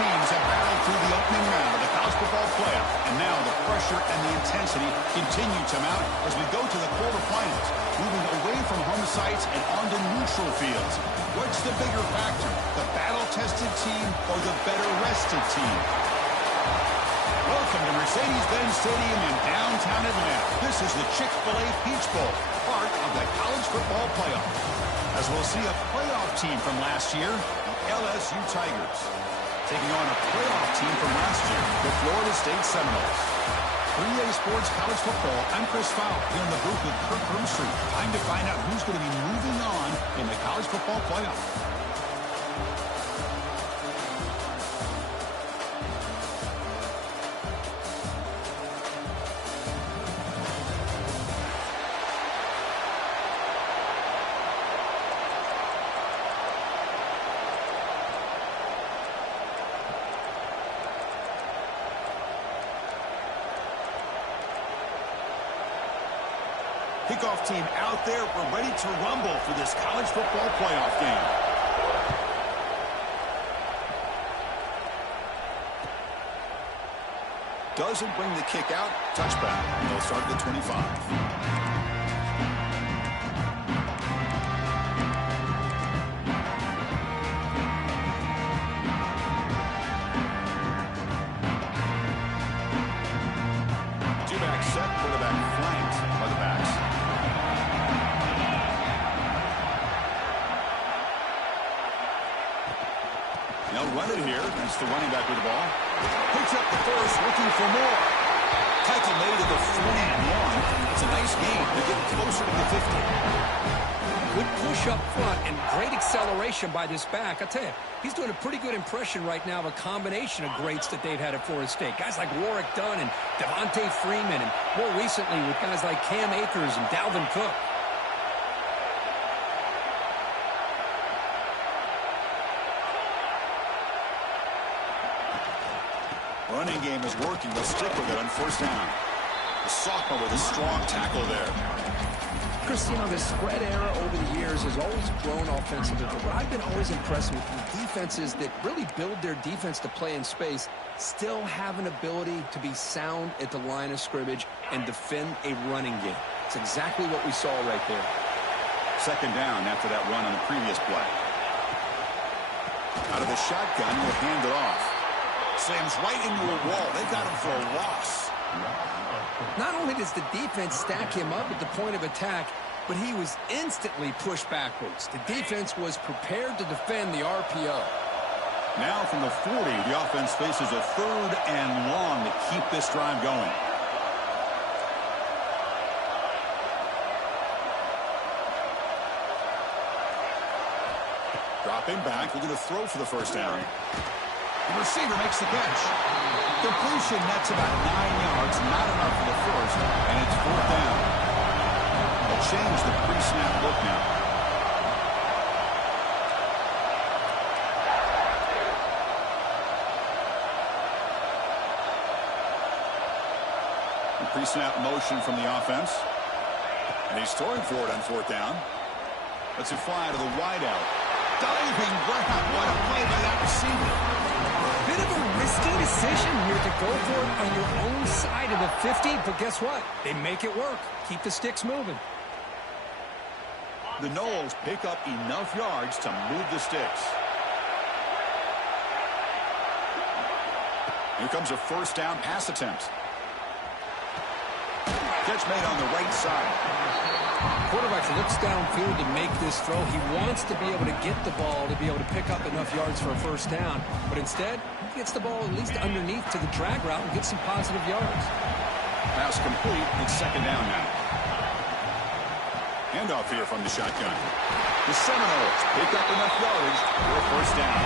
teams have battled through the opening round of the college football playoff, and now the pressure and the intensity continue to mount as we go to the quarterfinals, moving away from home sites and onto neutral fields. What's the bigger factor, the battle-tested team or the better-rested team? Welcome to Mercedes-Benz Stadium in downtown Atlanta. This is the Chick-fil-A Peach Bowl, part of the college football playoff. As we'll see a playoff team from last year, the LSU Tigers, taking on a playoff team from last year, the Florida State Seminoles. 3A Sports College Football, I'm Chris Fowler, here in the booth with Kirk Broomstreet. Time to find out who's going to be moving on in the college football playoff. Kickoff team out there. We're ready to rumble for this college football playoff game. Doesn't bring the kick out. Touchback. They'll start at the 25. The running back with the ball. Picks up the first, looking for more. Tackle made at the 41. It's a nice gain. They're getting closer to the 50. Good push up front and great acceleration by this back. I tell you, he's doing a pretty good impression right now of a combination of greats that they've had at Florida State. Guys like Warwick Dunn and Devontae Freeman, and more recently with guys like Cam Akers and Dalvin Cook. Running game is working. They'll stick with it on first down. The sophomore with a strong tackle there. Chris, you know, the spread era over the years has always grown offensively, but what I've been always impressed with defenses that really build their defense to play in space still have an ability to be sound at the line of scrimmage and defend a running game. It's exactly what we saw right there. Second down after that run on the previous play. Out of the shotgun, will hand it off. Slams right into a wall. They got him for a loss. Not only does the defense stack him up at the point of attack, but he was instantly pushed backwards. The defense was prepared to defend the RPO. Now from the 40, the offense faces a third and long to keep this drive going. Dropping back, we're going to throw for the first down. The receiver makes the catch. Completion nets about 9 yards, not enough for the first, and it's fourth down. They'll change the pre-snap look now. The pre-snap motion from the offense. And he's throwing for it on fourth down. Lets it fly to the wideout. Diving grab. What a play by that receiver. Bit of a risky decision here to go for it on your own side of the 50, but guess what? They make it work. Keep the sticks moving. The Noles pick up enough yards to move the sticks. Here comes a first down pass attempt. Catch made on the right side. Quarterback looks downfield to make this throw. He wants to be able to get the ball to be able to pick up enough yards for a first down. But instead, he gets the ball at least underneath to the drag route and gets some positive yards. Pass complete. It's second down now. Handoff here from the shotgun. The Seminoles pick up enough yardage for a first down.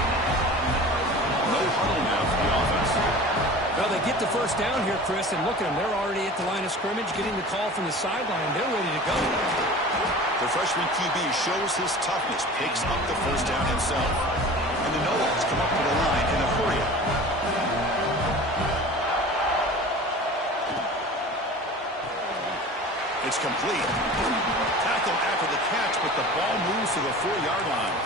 No huddle now for the offense. Well, they get the first down here, Chris, and look at them. They're already at the line of scrimmage, getting the call from the sideline. They're ready to go. The freshman QB shows his toughness, picks up the first down himself. And the Noles come up to the line in a hurry. It's complete. Tackle after the catch, but the ball moves to the 4-yard line.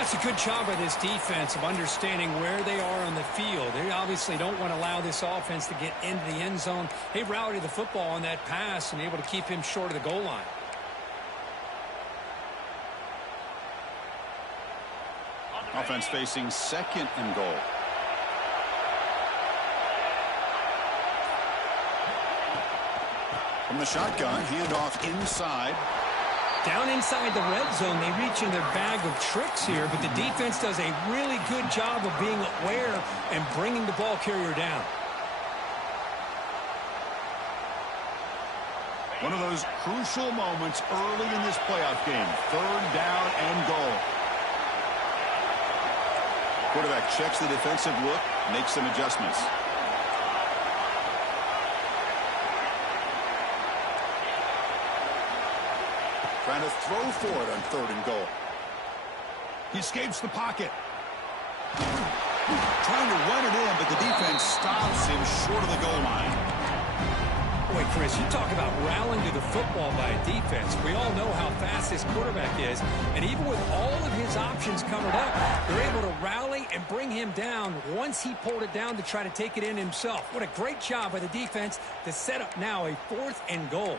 That's a good job by this defense of understanding where they are on the field. They obviously don't want to allow this offense to get into the end zone. They routed the football on that pass and able to keep him short of the goal line. Offense facing 2nd and goal. From the shotgun, handoff inside. Down inside the red zone, they reach in their bag of tricks here, but the defense does a really good job of being aware and bringing the ball carrier down. One of those crucial moments early in this playoff game. 3rd down and goal. Quarterback checks the defensive look, makes some adjustments. Trying to throw for it on 3rd and goal. He escapes the pocket. Trying to run it in, but the defense stops him short of the goal line. Boy, Chris, you talk about rallying to the football by a defense. We all know how fast this quarterback is, and even with all of his options covered up, they're able to rally and bring him down once he pulled it down to try to take it in himself. What a great job by the defense to set up now a 4th and goal.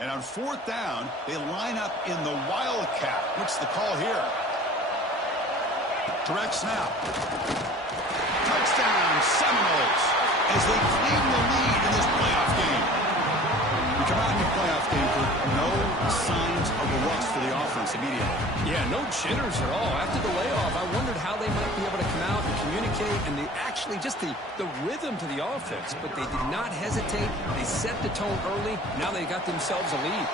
And on 4th down, they line up in the Wildcat. What's the call here? Direct snap. Touchdown, Seminoles, as they claim the lead in this playoff game. We come out in the playoff game for no signs of a rust for the offense immediately. Yeah, no jitters at all. After the layoff, I wondered how they might be able to come out and communicate and actually just the rhythm to the offense. But they did not hesitate. They set the tone early. Now they got themselves a lead.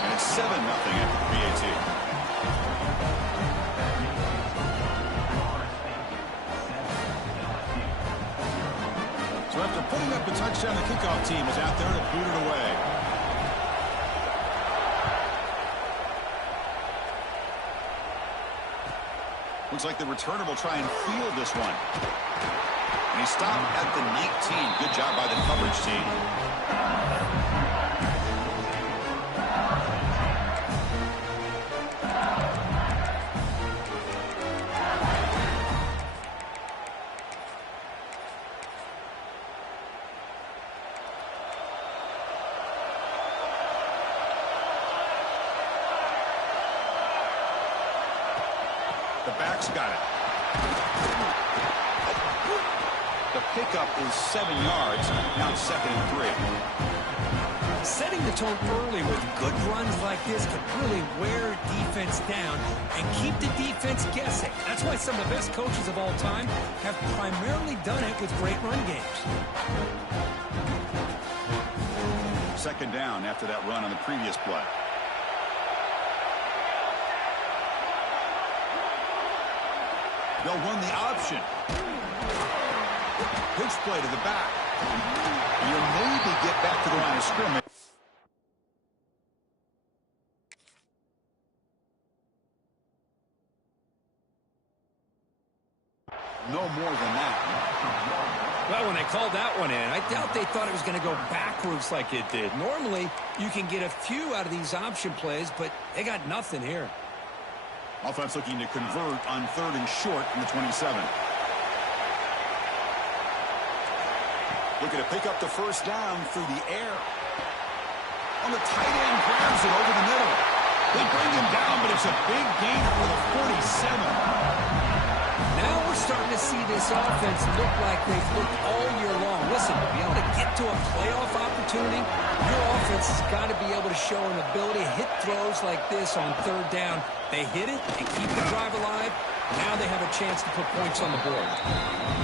And it's 7-0 after 3:18. So after putting up the touchdown, the kickoff team is out there to boot it away. Looks like the returner will try and field this one. And he stopped at the 19. Good job by the coverage team. The back's got it. The pickup is 7 yards. Now 2nd and 3. Setting the tone early with good runs like this can really wear defense down and keep the defense guessing. That's why some of the best coaches of all time have primarily done it with great run games. 2nd down after that run on the previous play. They'll run the option. Pitch play to the back. You'll maybe get back to the line of scrimmage. No more than that. Well, when they called that one in, I doubt they thought it was going to go backwards like it did. Normally, you can get a few out of these option plays, but they got nothing here. Offense looking to convert on 3rd and short from the 27. Looking to pick up the 1st down through the air. On the tight end, grabs it over the middle. They bring him down, but it's a big gain for the 47. Now we're starting to see this offense look like they've looked all year long. Listen, to be able to get to a playoff opportunity, your offense has got to be able to show an ability to hit throws like this on 3rd down. They hit it, they keep the drive alive. Now they have a chance to put points on the board.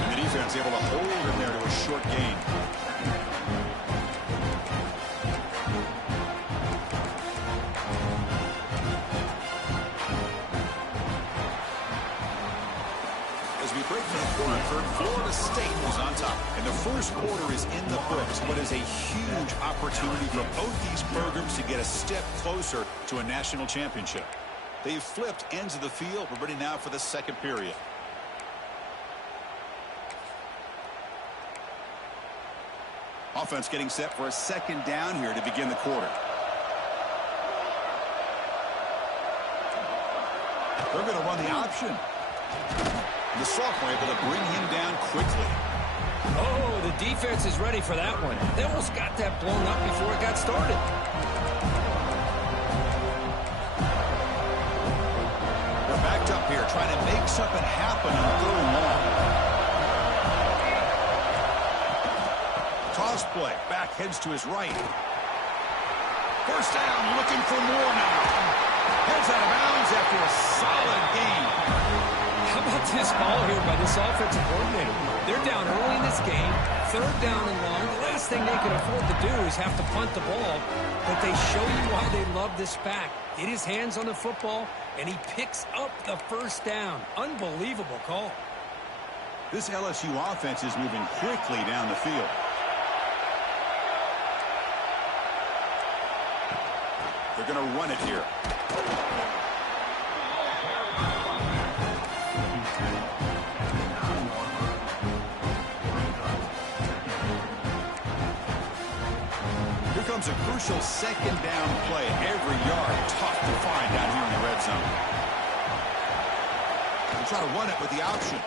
And the defense able to hold him there to a short gain. As we break for the quarter, Florida State was on top. And the first quarter is in the books. What is a huge opportunity for both these programs to get a step closer to a national championship. They've flipped ends of the field. We're ready now for the 2nd period. Offense getting set for a second down here to begin the quarter. They're going to run the option. The sophomore able to bring him down quickly. Oh, the defense is ready for that one. They almost got that blown up before it got started. They're backed up here trying to make something happen on 3rd and long. Toss play. Back heads to his right. First down, looking for more now. Heads out of bounds after a solid gain. How about this ball here by this offensive coordinator? They're down early in this game, 3rd down and long. The last thing they can afford to do is have to punt the ball, but they show you why they love this back. Get his hands on the football, and he picks up the 1st down. Unbelievable call. This LSU offense is moving quickly down the field. They're going to run it here. Here comes a crucial 2nd down play. Every yard tough to find down here in the red zone. They'll try to run it with the option.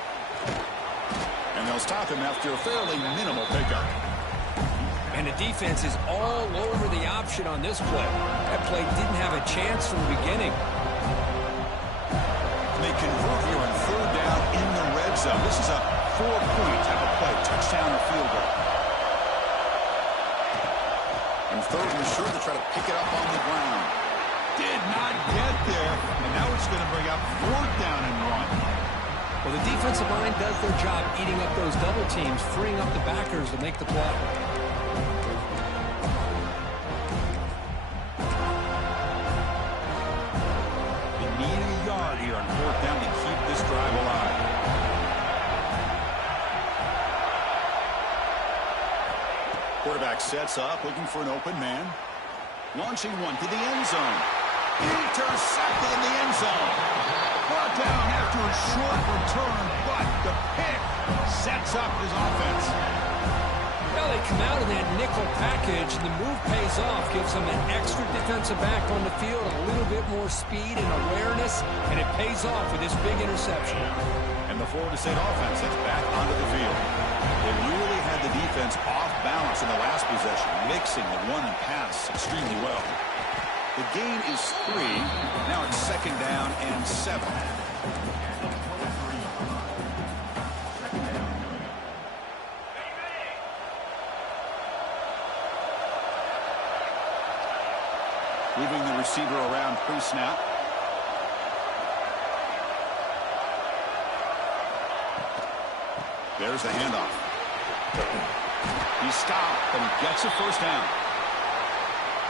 And they'll stop him after a fairly minimal pickup. And the defense is all over the option on this play. That play didn't have a chance from the beginning. They convert here on 3rd down in the red zone. This is a 4-point type of play, touchdown or field goal. And 3rd and short, they try to pick it up on the ground. Did not get there, and now it's going to bring up 4th down and run. Well, the defensive line does their job eating up those double teams, freeing up the backers to make the play. Here on 4th down to keep this drive alive. Quarterback sets up, looking for an open man. Launching one to the end zone. Intercepted in the end zone. Brought down after a short return, but the pick sets up his offense. Well, they come out in that nickel package, and the move pays off, gives them an extra defensive back on the field, a little bit more speed and awareness, and it pays off with this big interception. And the Florida State offense is back onto the field. They really had the defense off balance in the last possession, mixing the run and pass extremely well. The gain is 3. Now it's 2nd down and 7. Moving the receiver around pre-snap. There's the handoff. He stopped, but he gets a 1st down.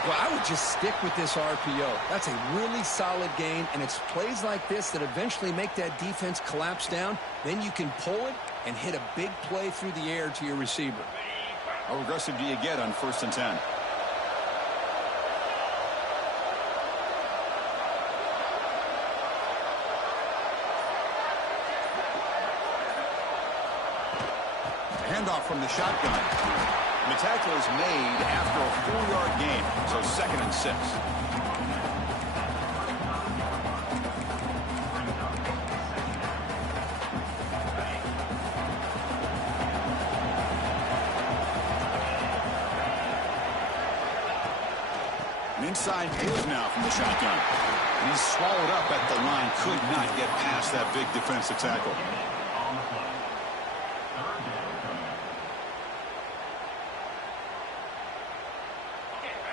Well, I would just stick with this RPO. That's a really solid gain, and it's plays like this that eventually make that defense collapse down. Then you can pull it and hit a big play through the air to your receiver. How aggressive do you get on 1st and 10? Handoff from the shotgun. And the tackle is made after a 4-yard gain, so 2nd and 6. An inside move now from the shotgun. And he's swallowed up at the line, could not get past that big defensive tackle.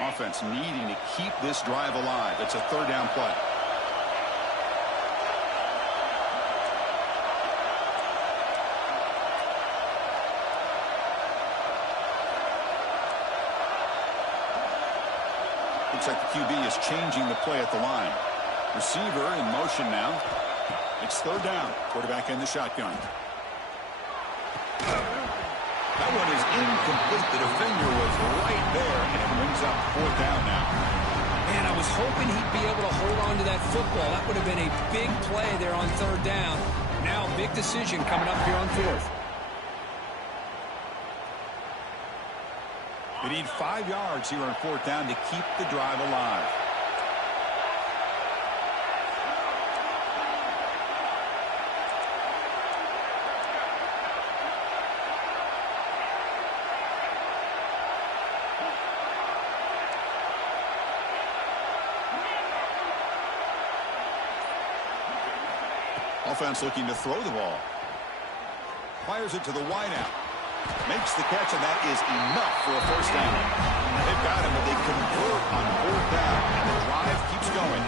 Offense needing to keep this drive alive. It's a 3rd down play. Looks like the QB is changing the play at the line. Receiver in motion now. It's 3rd down. Quarterback in the shotgun. That one is incomplete. The defender was right there, and it brings up 4th down now. Man, I was hoping he'd be able to hold on to that football. That would have been a big play there on 3rd down. Now, big decision coming up here on 4th. They need 5 yards here on 4th down to keep the drive alive. Offense looking to throw the ball. Fires it to the wideout. Makes the catch, and that is enough for a first down. They've got him, but they convert on 4th down, and the drive keeps going.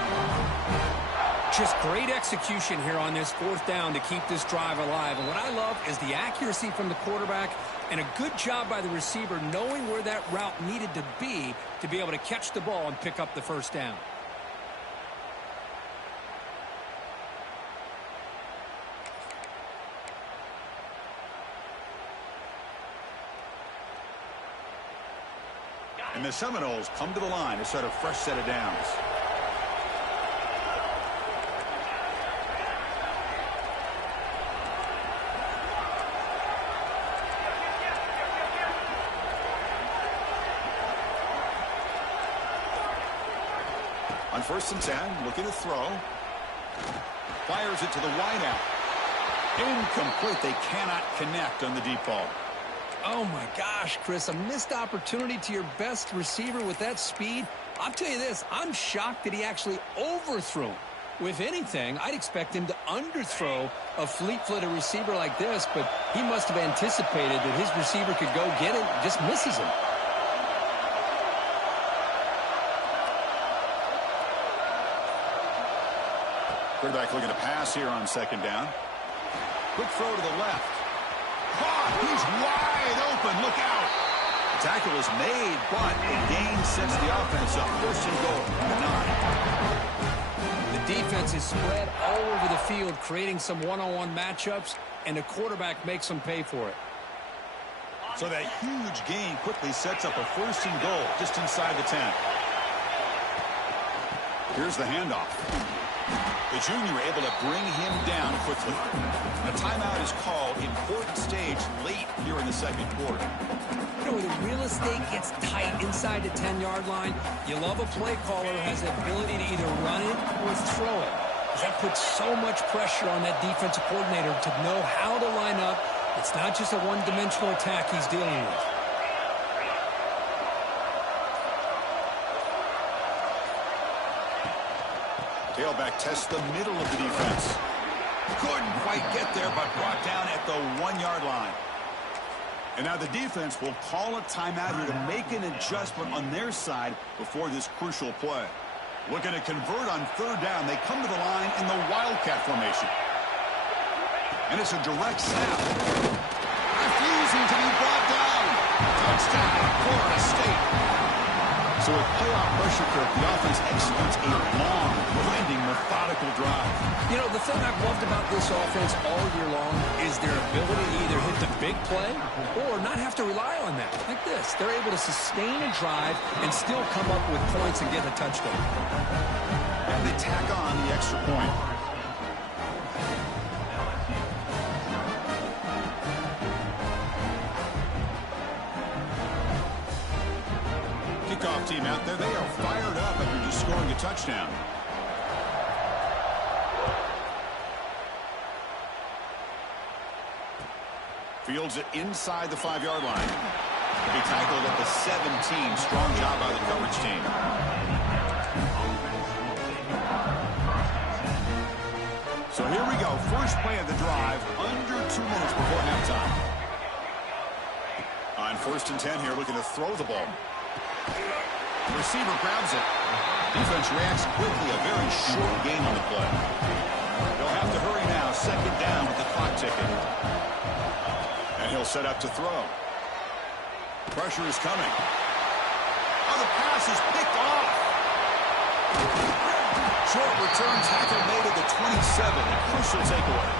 Just great execution here on this 4th down to keep this drive alive. And what I love is the accuracy from the quarterback and a good job by the receiver knowing where that route needed to be able to catch the ball and pick up the first down. And the Seminoles come to the line to start a fresh set of downs. On 1st and 10, looking to throw. Fires it to the wideout. Incomplete. They cannot connect on the deep ball. Oh, my gosh, Chris, a missed opportunity to your best receiver with that speed. I'll tell you this, I'm shocked that he actually overthrew him. If anything, I'd expect him to underthrow a fleet-footed receiver like this, but he must have anticipated that his receiver could go get it and just misses him. Quarterback looking to pass here on 2nd down. Quick throw to the left. Caught. He's wide open. Look out. The tackle is made, but a gain sets the offense up. 1st and goal. 9. The defense is spread all over the field, creating some one-on-one matchups, and the quarterback makes them pay for it. So that huge gain quickly sets up a 1st and goal just inside the 10. Here's the handoff. The junior able to bring him down quickly. A timeout is called. Important stage late here in the 2nd quarter. You know, when the real estate gets tight inside the 10-yard line, you love a play caller who has the ability to either run it or throw it. That puts so much pressure on that defensive coordinator to know how to line up. It's not just a one-dimensional attack he's dealing with. Tailback tests the middle of the defense. Couldn't quite get there, but brought down at the 1-yard line. And now the defense will call a timeout here to make an adjustment on their side before this crucial play. Looking to convert on 3rd down. They come to the line in the Wildcat formation. And it's a direct snap. Refusing to be brought down. Touchdown, Florida State. So with playoff pressure curve, the offense executes a long, grinding, methodical drive. You know, the thing I've loved about this offense all year long is their ability to either hit the big play or not have to rely on that. Like this. They're able to sustain a drive and still come up with points and get a touchdown. And they tack on the extra point. Kickoff team out there. They are fired up after just scoring a touchdown. Fields it inside the 5-yard line. He tackled at the 17. Strong job by the coverage team. So here we go. First play of the drive. Under 2 minutes before halftime. On 1st and 10 here, looking to throw the ball. The receiver grabs it. Defense reacts quickly. A very short gain on the play. They'll have to hurry now. 2nd down with the clock ticking. And he'll set up to throw. Pressure is coming. Oh, the pass is picked off. Short return tackle made at the 27. A crucial takeaway.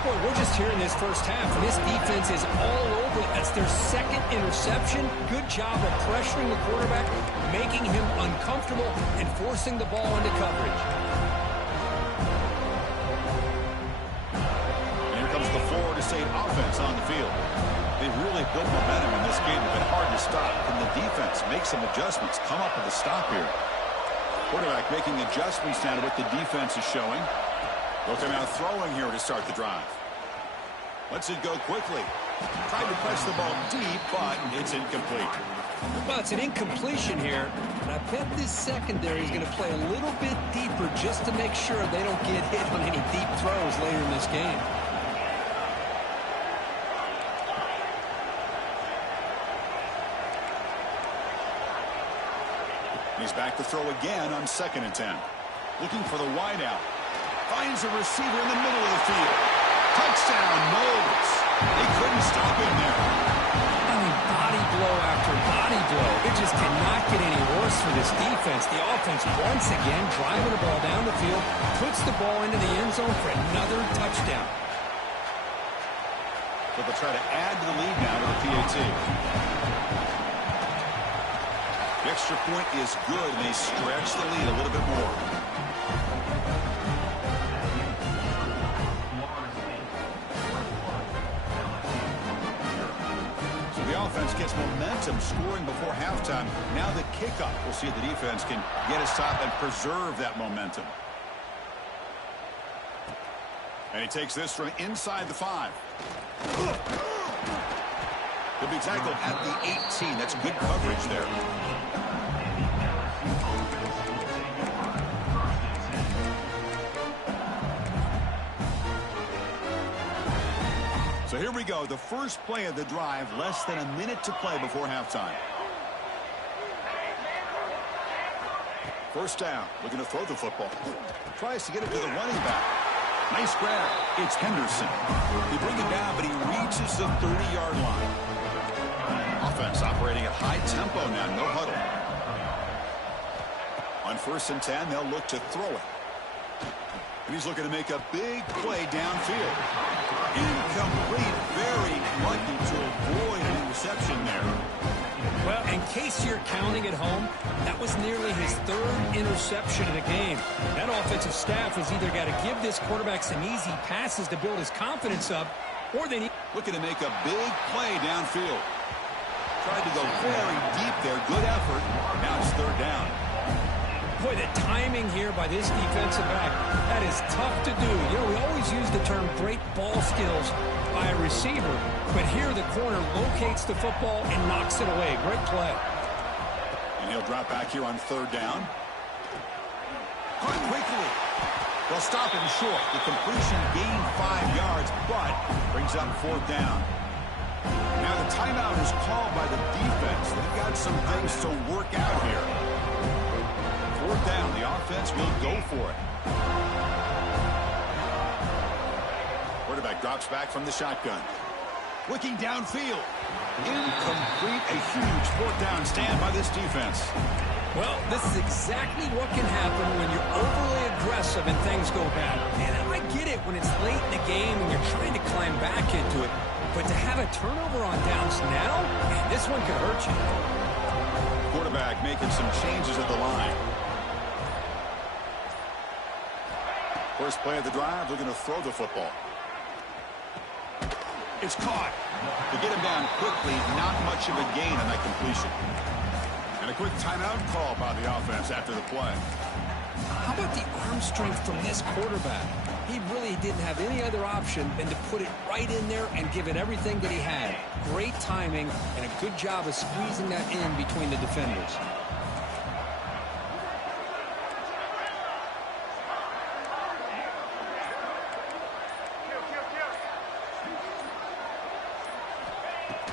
Boy, we're just here in this first half, and this defense is all over. That's their 2nd interception. Good job of pressuring the quarterback, making him uncomfortable, and forcing the ball into coverage. And here comes the Florida State offense. offense on the field. They've really built momentum in this game. They've been hard to stop. Can the defense make some adjustments, come up with a stop here? Quarterback making adjustments now to what the defense is showing. They'll come out throwing here to start the drive. Lets it go quickly. Tried to press the ball deep, but it's incomplete. Well, it's an incompletion here, and I bet this secondary is going to play a little bit deeper just to make sure they don't get hit on any deep throws later in this game. He's back to throw again on 2nd and 10. Looking for the wideout. Finds a receiver in the middle of the field. Touchdown, Knowles. They couldn't stop him there. I mean, body blow after body blow. It just cannot get any worse for this defense. The offense, once again, driving the ball down the field, puts the ball into the end zone for another touchdown. But they'll try to add to the lead now with a PAT. The extra point is good, and they stretch the lead a little bit more. So the offense gets momentum scoring before halftime. Now the kickoff. We'll see if the defense can get a stop and preserve that momentum. And he takes this from inside the 5. He'll be tackled at the 18. That's good coverage there. So here we go. The first play of the drive. Less than a minute to play before halftime. First down. Looking to throw the football. Tries to get it to the running back. Nice grab. It's Henderson. They bring it down, but he reaches the 30-yard line. Offense operating at high tempo now. No huddle. On 1st and 10, they'll look to throw it. And he's looking to make a big play downfield. Incomplete. Very lucky to avoid an interception there. Well, in case you're counting at home, that was nearly his 3rd interception of the game. That offensive staff has either got to give this quarterback some easy passes to build his confidence up, or they need... Looking to make a big play downfield. Tried to go very deep there. Good effort. Now it's 3rd down. Boy, the timing here by this defensive back, that is tough to do. You know, we always use the term great ball skills by a receiver, but here the corner locates the football and knocks it away. Great play. And he'll drop back here on 3rd down. Caught quickly. They'll stop him short. The completion gained 5 yards, but brings up 4th down. Now the timeout is called by the defense. They've got some things to work out here. 4th down. The offense will go for it. Quarterback drops back from the shotgun. Looking downfield. Incomplete. A huge 4th down stand by this defense. Well, this is exactly what can happen when you're overly aggressive and things go bad. And I get it when it's late in the game and you're trying to climb back into it. But to have a turnover on downs now, man, this one could hurt you. Quarterback making some changes at the line. First play of the drive, looking to throw the football. It's caught. To get him down quickly, not much of a gain on that completion. And a quick timeout call by the offense after the play. How about the arm strength from this quarterback? He really didn't have any other option than to put it right in there and give it everything that he had. Great timing and a good job of squeezing that in between the defenders.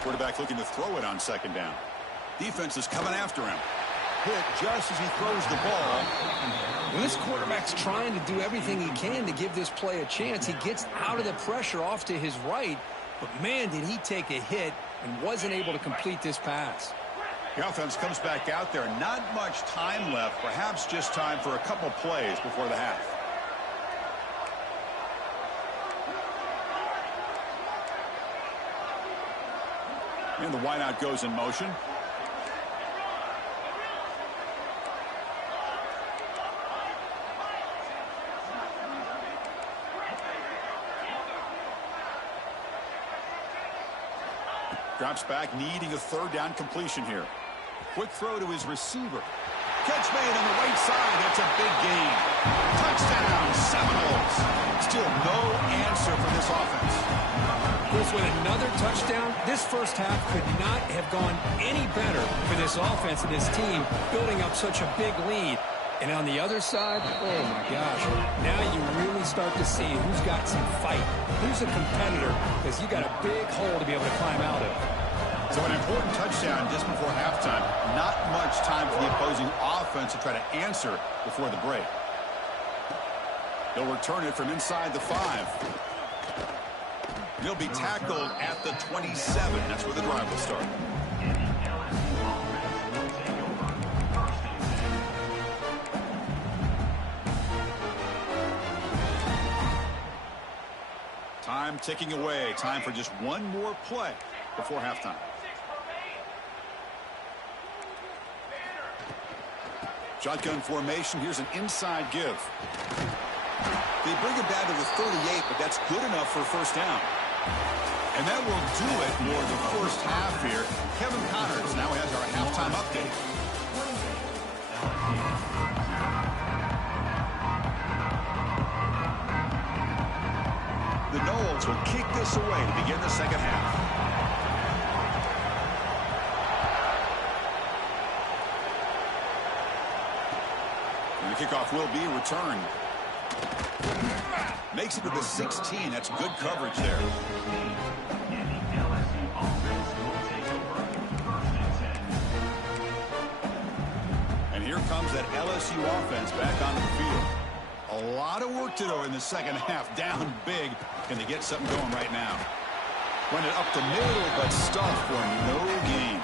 Quarterback looking to throw it on 2nd down. Defense is coming after him. Hit just as he throws the ball. When this quarterback's trying to do everything he can to give this play a chance, he gets out of the pressure off to his right. But, man, did he take a hit and wasn't able to complete this pass. The offense comes back out there. Not much time left. Perhaps just time for a couple plays before the half. And the wideout goes in motion. Drops back, needing a third down completion here. Quick throw to his receiver. Catch made on the right side. That's a big gain. Touchdown, Seminoles. Still no answer for this offense. Chris, with another touchdown, this first half could not have gone any better for this offense and this team, building up such a big lead. And on the other side, oh my gosh, now you really start to see who's got some fight, who's a competitor, because you got a big hole to be able to climb out of. So an important touchdown just before halftime. Not much time for the opposing offense to try to answer before the break. They'll return it from inside the 5. He'll be tackled at the 27. That's where the drive will start. Time ticking away. Time for just one more play before halftime. Shotgun formation. Here's an inside give. They bring it down to the 38, but that's good enough for a first down. And that will do it for the first half here. Kevin Connors now has our halftime update. The Noles will kick this away to begin the second half. And the kickoff will be returned. Makes it to the 16. That's good coverage there. And here comes that LSU offense back onto the field. A lot of work to do in the second half. Down big. Can they get something going right now? Run it up the middle, but stuffed for no gain.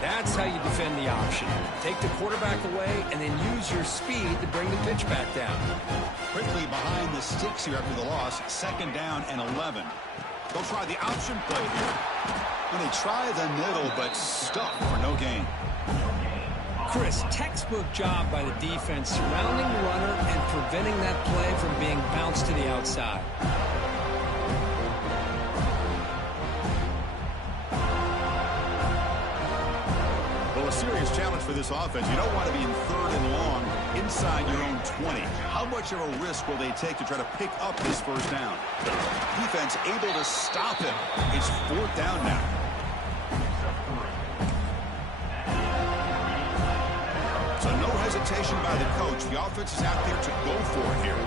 That's how you defend the option. Take the quarterback away and then use your speed to bring the pitch back down. Quickly behind the sticks here after the loss. Second down and 11. They'll try the option play here. And they try the middle, but stuffed for no gain. Chris, textbook job by the defense surrounding the runner and preventing that play from being bounced to the outside. Well, a serious challenge for this offense. You don't want to be in third and long inside your own 20. How much of a risk will they take to try to pick up this first down? Defense able to stop him. It's fourth down now. So no hesitation by the coach. The offense is out there to go for it here.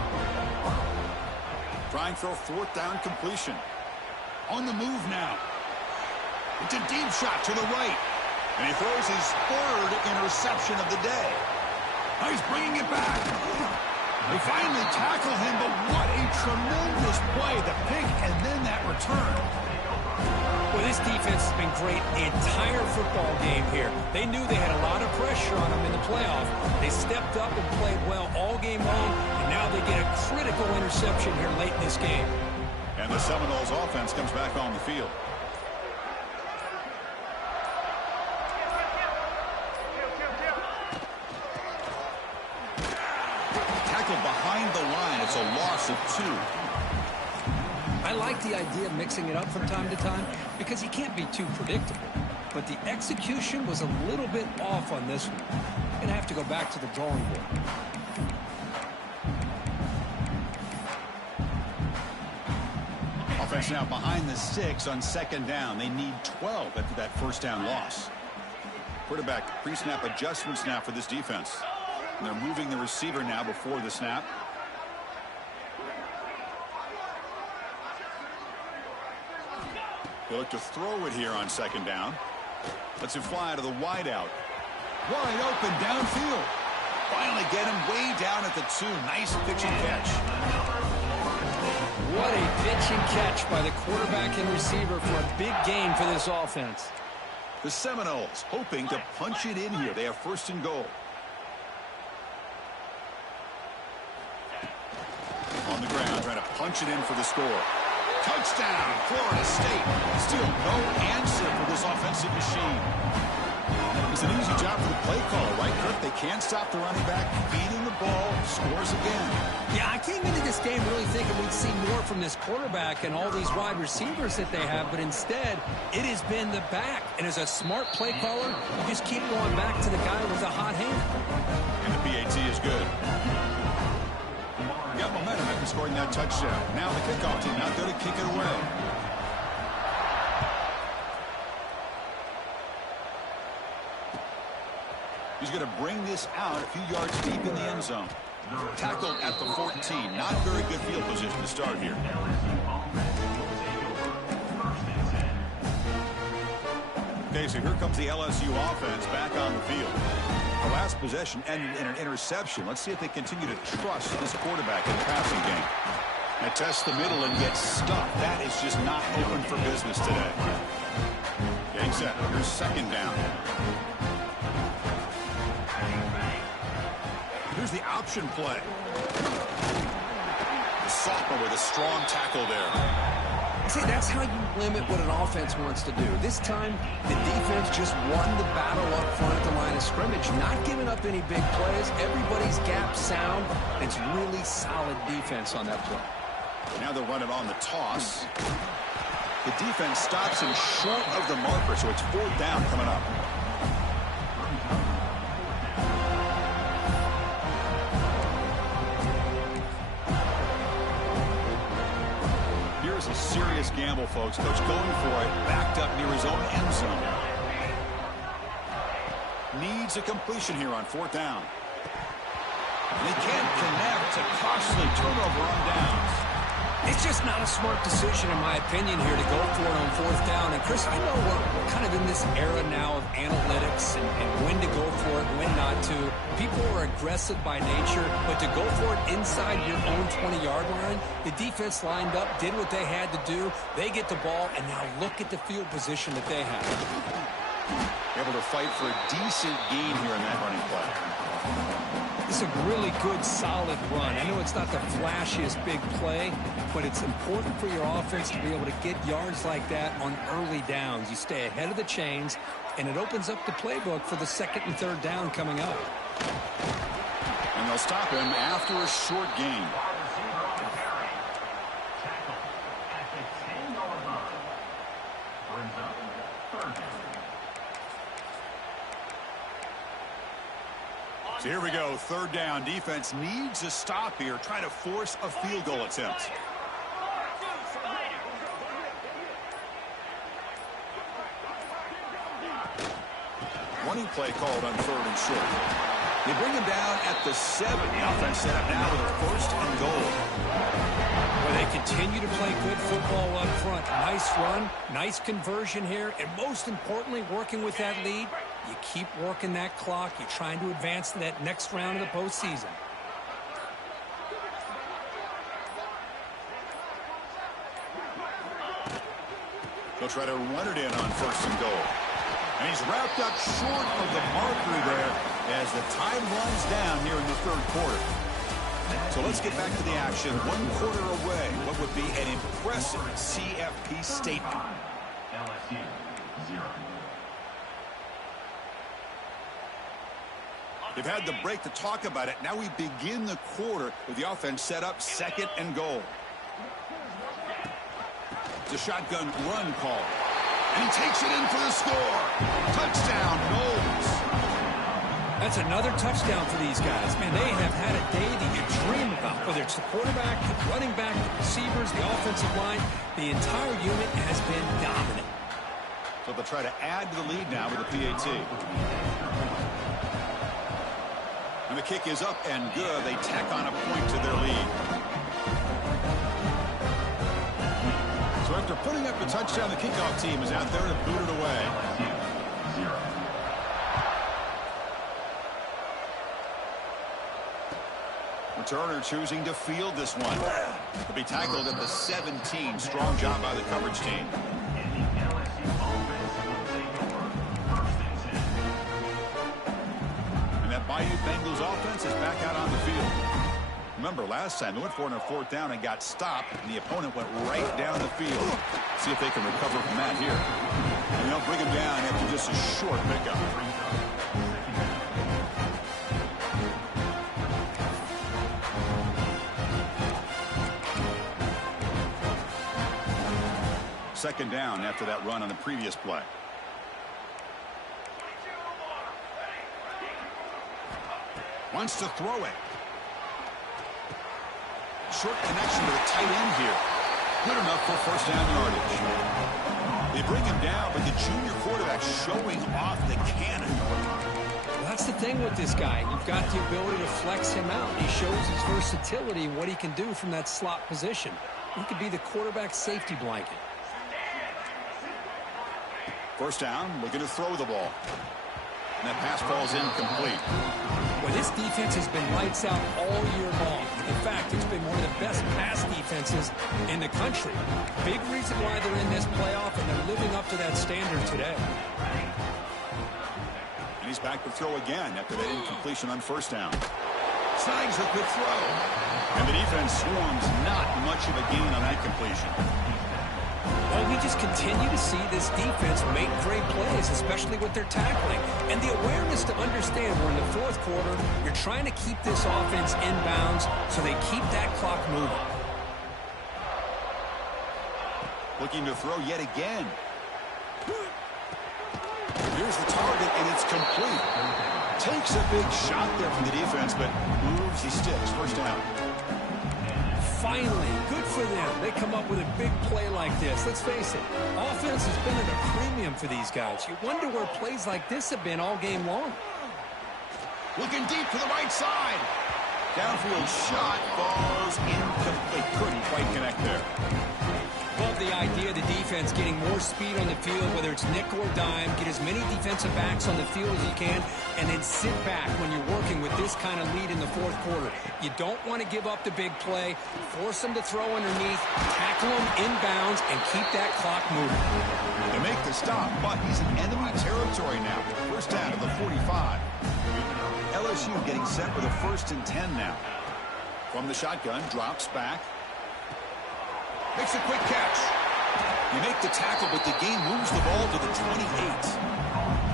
Trying for a fourth down completion. On the move now. It's a deep shot to the right. And he throws his third interception of the day. Now he's bringing it back. They finally tackle him, but what a tremendous play. The pick and then that return. Well, this defense has been great the entire football game here. They knew they had a lot of pressure on them in the playoff. They stepped up and played well all game long, and now they get a critical interception here late in this game. And the Seminoles offense comes back on the field. Tackled behind the line. It's a loss of 2. I like the idea of mixing it up from time to time because you can't be too predictable. But the execution was a little bit off on this one. Going to have to go back to the drawing board. Offense now behind the sticks on second down. They need 12 after that first down loss. Quarterback pre-snap adjustments now for this defense. And they're moving the receiver now before the snap. They look to throw it here on second down. Lets it fly to the wideout. Wide open downfield. Finally get him way down at the 2. Nice pitch and catch. What a pitch and catch by the quarterback and receiver for a big gain for this offense. The Seminoles hoping to punch it in here. They have first and goal. On the ground, trying to punch it in for the score. Touchdown, Florida State. Still no answer for this offensive machine. It's an easy job for the play caller, right, Kirk? They can't stop the running back, feeding the ball, scores again. Yeah, I came into this this game really thinking we'd see more from this quarterback and all these wide receivers that they have, but instead, it has been the back. And as a smart play caller, you just keep going back to the guy with the hot hand. And the PAT is good. Got momentum after scoring that touchdown. Now the kickoff team out there to kick it away. He's going to bring this out a few yards deep in the end zone. Tackled at the 14. Not very good field position to start here. Okay, so here comes the LSU offense back on the field. The last possession ended in an interception. Let's see if they continue to trust this quarterback in the passing game. Now test the middle and get stuck. That is just not open for business today. Getting set. Here's second down. Here's the option play. The sophomore with a strong tackle there. See, that's how you limit what an offense wants to do. This time, the defense just won the battle up front at the line of scrimmage, not giving up any big plays. Everybody's gap sound. It's really solid defense on that play. Now they'll run it on the toss. The defense stops him short of the marker, so it's fourth down coming up. Here's a serious gamble, folks. Coach going for it, backed up near his own end zone. Needs a completion here on fourth down. They can't connect. A costly turnover on downs. It's just not a smart decision, in my opinion, here to go for it on fourth down. And, Chris, I know we're kind of in this era now of analytics and when to go for it, when not to. People are aggressive by nature, but to go for it inside your own 20-yard line, the defense lined up, did what they had to do. They get the ball, and now look at the field position that they have. Able to fight for a decent gain here in that running play. It's a really good, solid run. I know it's not the flashiest big play, but it's important for your offense to be able to get yards like that on early downs. You stay ahead of the chains, and it opens up the playbook for the second and third down coming up. And they'll stop him after a short gain. So here we go, third down. Defense needs a stop here, trying to force a field goal attempt. Running play called on third and short. They bring him down at the 7. The offense set up now with a first and goal. Well, they continue to play good football up front. Nice run, nice conversion here, and most importantly, working with that lead. You keep working that clock. You're trying to advance to that next round of the postseason. They'll try to run it in on first and goal. And he's wrapped up short of the marker there as the time runs down here in the third quarter. So let's get back to the action. 1 quarter away. What would be an impressive CFP statement. LSU 0. They've had the break to talk about it. Now we begin the quarter with the offense set up second and goal. It's a shotgun run call. And he takes it in for the score. Touchdown, Knowles. That's another touchdown for these guys. Man, they have had a day that you dream about. Whether it's the quarterback, the running back, the receivers, the offensive line, the entire unit has been dominant. So they'll try to add to the lead now with the PAT. And the kick is up and good. They tack on a point to their lead. So after putting up the touchdown, the kickoff team is out there to boot it away. Returner choosing to field this one. He'll be tackled at the 17. Strong job by the coverage team. And that Bayou Bengals offense is back out on the field. Remember, last time they went for it on fourth down and got stopped, and the opponent went right down the field. See if they can recover from that here. And they'll bring him down after just a short pickup. Second down after that run on the previous play. Wants to throw it. Short connection to the tight end here. Good enough for first down yardage. They bring him down, but the junior quarterback showing off the cannon. Well, that's the thing with this guy. You've got the ability to flex him out. He shows his versatility and what he can do from that slot position. He could be the quarterback safety blanket. First down, looking to throw the ball. And that pass ball's incomplete. Well, this defense has been lights out all year long. In fact, it's been one of the best pass defenses in the country. Big reason why they're in this playoff, and they're living up to that standard today. And he's back to throw again after that incompletion on first down. Snags a quick throw. And the defense swarms not much of a gain on that completion. Well, we just continue to see this defense make great plays, especially with their tackling. And the awareness to understand we're in the fourth quarter, you're trying to keep this offense in bounds so they keep that clock moving. Looking to throw yet again. Here's the target, and it's complete. Takes a big shot there from the defense, but moves, he sticks. First down. Finally, good for them. They come up with a big play like this. Let's face it, offense has been at a premium for these guys. You wonder where plays like this have been all game long. Looking deep to the right side. Downfield shot falls incomplete. Couldn't quite connect there. Love the idea of the defense getting more speed on the field, whether it's nickel or dime, get as many defensive backs on the field as you can, and then sit back when you're working with this kind of lead in the fourth quarter. You don't want to give up the big play, force them to throw underneath, tackle them inbounds, and keep that clock moving. To make the stop, but he's in enemy territory now. First down to the 45. LSU getting set with a 1st and 10 now. From the shotgun, drops back. Makes a quick catch. You make the tackle, but the game moves the ball to the 28.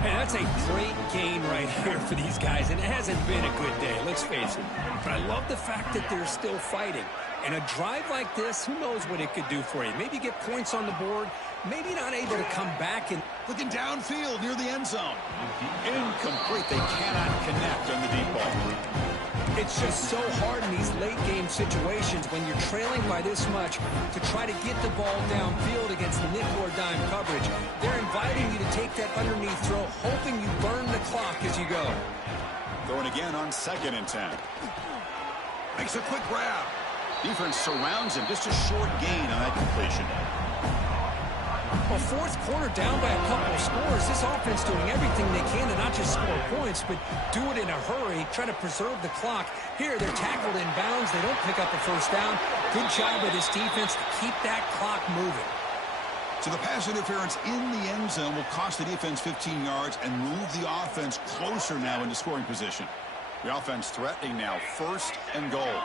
Hey, that's a great gain right here for these guys, and it hasn't been a good day, let's face it. But I love the fact that they're still fighting. And a drive like this, who knows what it could do for you. Maybe get points on the board, maybe not able to come back. And looking downfield near the end zone. Incomplete. They cannot connect on the deep ball. It's just so hard in these late-game situations when you're trailing by this much to try to get the ball downfield against nickel or dime coverage. They're inviting you to take that underneath throw, hoping you burn the clock as you go. Going again on 2nd and 10. Makes a quick grab. Defense surrounds him. Just a short gain on that completion. Well, fourth quarter down by a couple of scores. This offense doing everything they can to not just score points, but do it in a hurry, try to preserve the clock. Here, they're tackled in bounds. They don't pick up a first down. Good job by this defense to keep that clock moving. So the pass interference in the end zone will cost the defense 15 yards and move the offense closer now into scoring position. The offense threatening now, 1st and goal.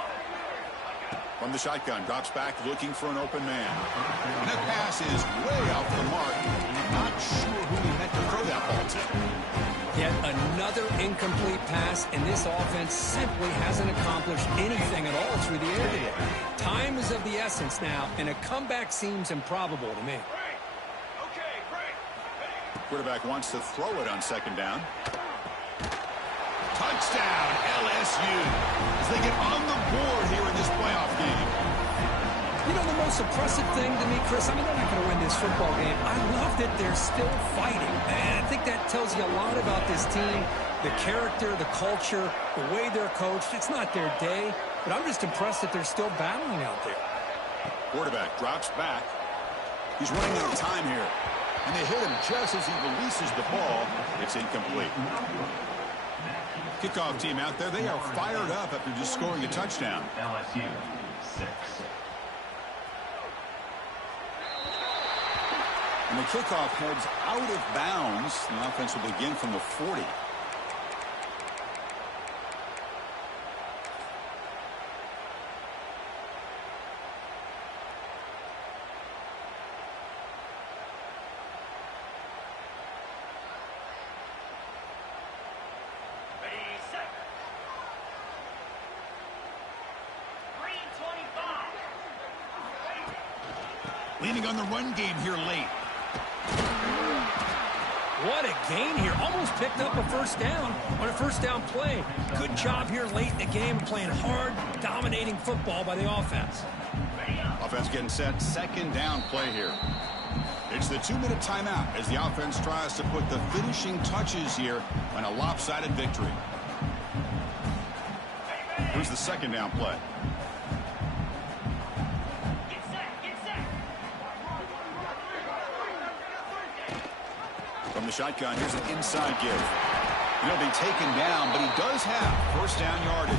From the shotgun, drops back looking for an open man. And that pass is way off the mark. Not sure who he meant to throw that ball to. Yet another incomplete pass, and this offense simply hasn't accomplished anything at all through the air today. Time is of the essence now, and a comeback seems improbable to me. Quarterback wants to throw it on 2nd down. Touchdown, LSU, as they get on the board here in this playoff game. You know, the most impressive thing to me, Chris, I mean, they're not going to win this football game. I love that they're still fighting. And I think that tells you a lot about this team, the character, the culture, the way they're coached. It's not their day, but I'm just impressed that they're still battling out there. Quarterback drops back. He's running out of time here. And they hit him just as he releases the ball. It's incomplete. Kickoff team out there, they are fired up after just scoring a touchdown. LSU 6. And the kickoff heads out of bounds. The offense will begin from the 40. Leaning on the run game here late. What a gain here. Almost picked up a first down on a first down play. Good job here late in the game, playing hard, dominating football by the offense. Offense getting set. Second down play here. It's the 2-minute timeout as the offense tries to put the finishing touches here on a lopsided victory. Here's the second down play. From the shotgun, here's an inside give. He'll be taken down, but he does have first down yardage.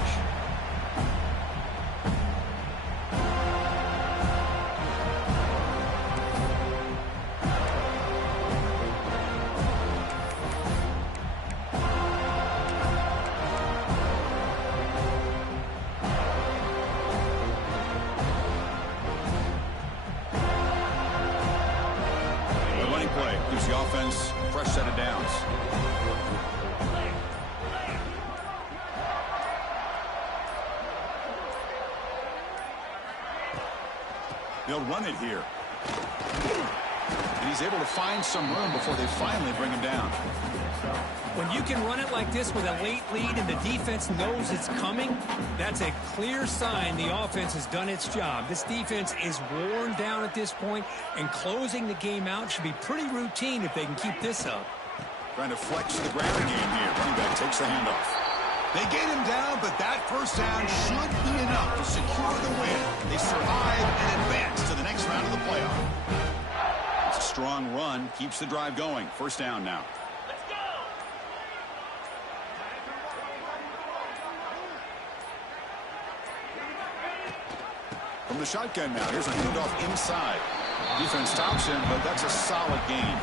Gives the offense a fresh set of downs. They'll run it here. And he's able to find some room before they finally bring him down. When you can run it like this with a late lead and the defense knows it's coming, that's a clear sign the offense has done its job. This defense is worn down at this point, and closing the game out should be pretty routine if they can keep this up. Trying to flex the ground game here. Running back takes the handoff. They get him down, but that first down should be enough to secure the win. They survive and advance to the next round of the playoff. It's a strong run, keeps the drive going. First down now. From the shotgun now, here's a handoff inside. Defense stops him, but that's a solid gain.